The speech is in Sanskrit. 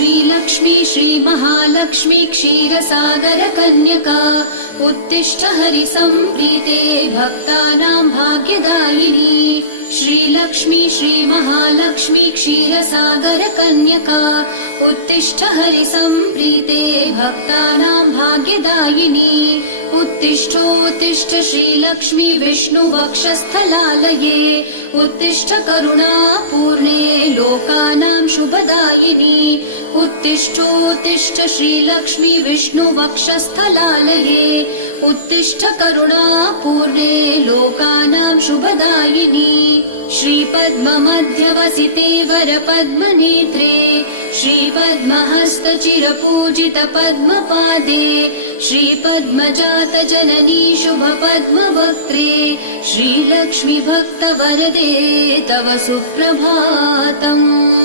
श्रीलक्ष्मी श्रीमहालक्ष्मी क्षीरसागर कन्यका उत्तिष्ठ हरिसम्प्रीते भक्तानां भाग्यदायिनी। श्रीलक्ष्मी श्रीमहालक्ष्मी क्षीरसागर कन्यका उत्तिष्ठ हरिसम्प्रीते भक्तानां भाग्यदायिनी। उत्तिष्ठोत्तिष्ठ श्रीलक्ष्मी विष्णुवक्षस्थलालये उत्तिष्ठ करुणापूर्णे लोकानां शुभदायिनी। उत्तिष्ठोत्तिष्ठ श्रीलक्ष्मी विष्णुवक्षस्थलालये उत्तिष्ठ करुणापूर्णे लोकानां शुभदायिनी। श्रीपद्ममध्यवसिते वरपद्मनेत्रे श्रीपद्महस्तचिरपूजित पद्मपादे श्रीपद्मजात जननी शुभपद्मवक्त्रे श्रीलक्ष्मी भक्तवरदे तव सुप्रभातम्।